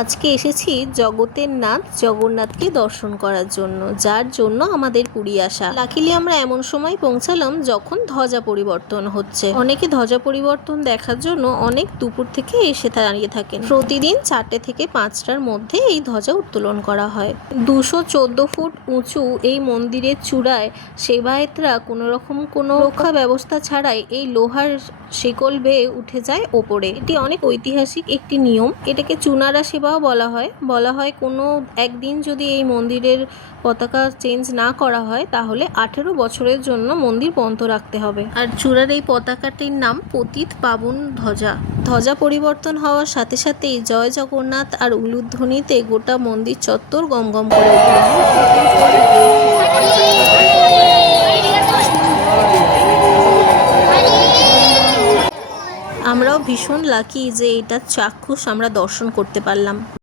আজকে এসেছি জগতের নাথ জগন্নাথকে দর্শন করার জন্য, যার জন্য আমাদের পুরী আসা। লাকিলি আমরা এমন সময় পৌঁছালাম যখন ধ্বজা পরিবর্তন হচ্ছে। অনেকে ধ্বজা পরিবর্তন দেখার জন্য অনেক দুপুর থেকে এসে দাঁড়িয়ে থাকেন। প্রতিদিন 4টে থেকে 5টার মধ্যে এই ধ্বজা উত্তোলন করা হয়। 214 ফুট উঁচু এই মন্দিরের চূড়ায় সেবায়েতরা কোনো রকম কোনো রক্ষা ব্যবস্থা ছাড়াই এই লোহার শিকল বেয়ে উঠে যায় ওপরে। এটি অনেক ঐতিহাসিক একটি নিয়ম। এটাকে চুনারা সেবাও বলা হয় কোনো একদিন যদি এই মন্দিরের পতাকা চেঞ্জ না করা হয় তাহলে 18 বছরের জন্য মন্দির বন্ধ রাখতে হবে। আর চূড়ার এই পতাকাটির নাম পতিত পাবন ধ্বজা। ধ্বজা পরিবর্তন হওয়ার সাথে সাথেই জয় জগন্নাথ আর উলুধ্বনিতে গোটা মন্দির চত্বর গমগম করে উঠল। আমরাও ভীষণ লাকি যে এটা চাক্ষুষ আমরা দর্শন করতে পারলাম।